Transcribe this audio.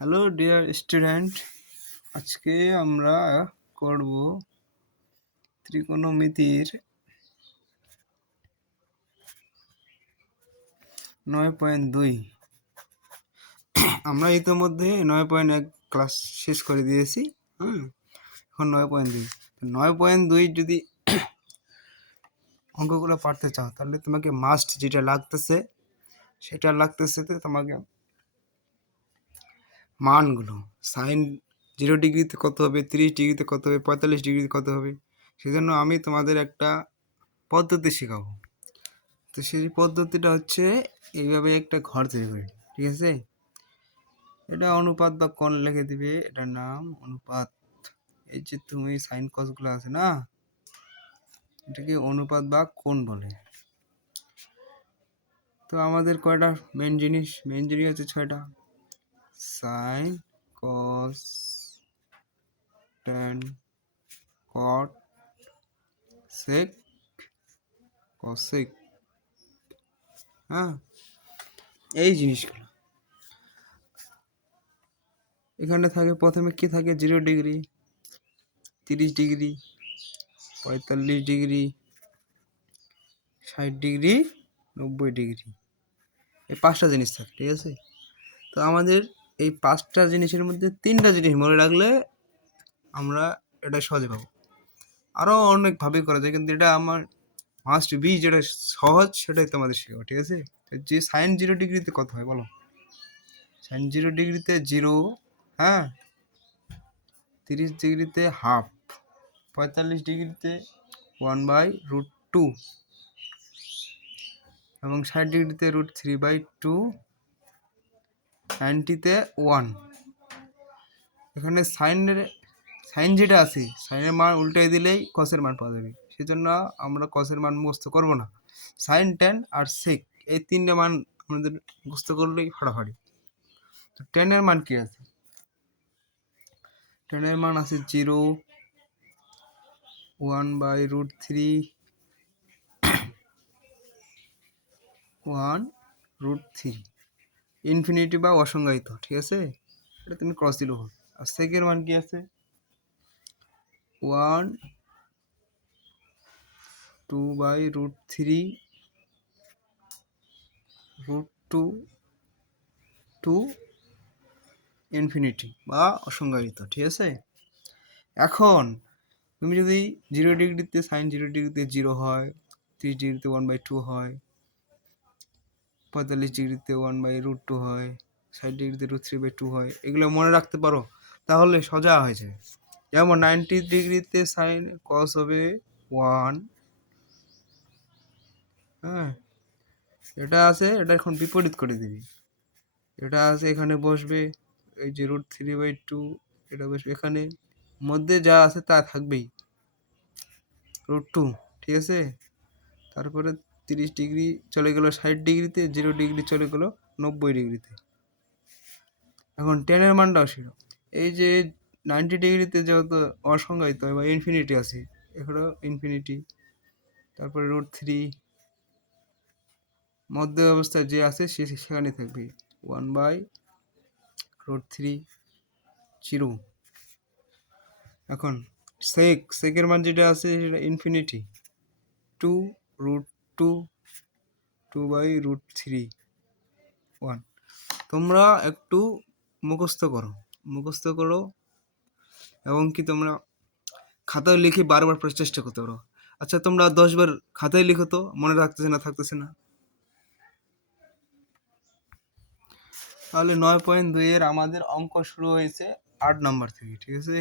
Hello dear student, আজকে আমরা করব ত্রিকোণমিতির 9.2। আমরা ইতিমধ্যে 9.1 ক্লাস শেষ করে দিয়েছি। এখন 9.2 9.2 যদি অঙ্কগুলো পারতে চাও তাহলে তোমাকে মাস্ট যেটা লাগতেছে তোমাকে মানগুলো সাইন 0 ডিগ্রিতে কত হবে, 30 ডিগ্রিতে কত হবে, 45 ডিগ্রিতে কত হবে, সেজন্য আমি তোমাদের একটা পদ্ধতি শেখাবো। তো সেই পদ্ধতিটা হচ্ছে এইভাবে একটা ঘর তৈরি করি, ঠিক আছে? এটা অনুপাত বা কোণ লিখে দিবে, এটার নাম অনুপাত। এই যে তুমি সাইন কসগুলো আছে না, এটাকে অনুপাত বা কোণ বলে। তো আমাদের কয়টা মেন জিনিস হচ্ছে 6টা: সাইন, কস, ট্যান, কট, সেক, কসেক। হ্যাঁ, এই জিনিসগুলো এখানে থাকে। প্রথমে কি থাকে? 0 degree, 30 degree, 45 degree, 60 degree, 90 degree. এই 5টা জিনিস থাকে, ঠিক আছে? তো আমাদের এই 5টা জিনিসের মধ্যে 3টা জিনিস মনে রাখলে আমরা এটা সহজে পাবো। আরও অনেকভাবেই করা যায়, কিন্তু এটা আমার মাস্ট বি, যেটা সহজ সেটাই তোমাদের শেখাবো, ঠিক আছে? যে সাইন 0 ডিগ্রিতে কত হয় বলো? সাইন 0 ডিগ্রিতে 0, হ্যাঁ, 30 ডিগ্রিতে হাফ, 45 ডিগ্রিতে 1/√2 এবং 60 ডিগ্রিতে √3/2, 90তে 1। এখানে সাইন যেটা আছে, সাইনের মান উল্টাই দিলেই কসের মান পাওয়া যাবে। সেজন্য আমরা কসের মান মুখস্থ করব না। সাইন, ট্যান আর সেক, এই 3টে মান আমাদের মুখস্থ করলেই ফাটাফাটি। তো ট্যানের মান কি আছে? ট্যানের মান আছে 0, 1/√3, 1√3, ইনফিনিটি বা অসংজ্ঞায়িত, ঠিক আছে? এটা তুমি ক্রস দিলে হবে। আর সেকের মান কি আছে? 1, 2/√3, √2 টু ইনফিনিটি বা অসংজ্ঞায়িত, ঠিক আছে? এখন তুমি যদি 0 ডিগ্রিতে সাইন 0 ডিগ্রিতে 0 হয়, 30 ডিগ্রিতে 1/2 হয়, 45 ডিগ্রিতে 1/√2 হয়, 60 ডিগ্রিতে √3/2 হয়, এগুলো মনে রাখতে পারো তাহলে সোজা হয়ে যায়। যেমন 90 ডিগ্রিতে সাইন কস হবে 1, হ্যাঁ, এটা আছে, এটা এখন বিপরীত করে দিবি। এটা আছে এখানে বসবে, এই যে √3/2, এটা বসবে এখানে, মধ্যে যা আছে তা থাকবেই, √2, ঠিক আছে? তারপরে 30 ডিগ্রি চলে গেল 60 ডিগ্রিতে, 0 ডিগ্রি চলে গেল 90 ডিগ্রিতে। এখন টেনের মানটাও ছিল, এই যে 90 ডিগ্রিতে যেহেতু অসংজ্ঞায়িত বা ইনফিনিটি আছে, এখানে ইনফিনিটি, তারপরে √3, মধ্য অবস্থায় যে আছে সেখানে থাকবে 1/√3, 0। এখন সেকের মান যেটা আছে সেটা ইনফিনিটি, 2√2, 2/√3, 1। তোমরা একটু মুখস্থ করো এবং কি তোমরা খাতায় লিখে বারবার চেষ্টা করতে পারো। আচ্ছা, তোমরা 10 বার খাতায় লিখো তো, মনে থাকতেছে না। তাহলে 9.2 এর আমাদের অঙ্ক শুরু হয়েছে 8 নম্বর থেকে, ঠিক আছে?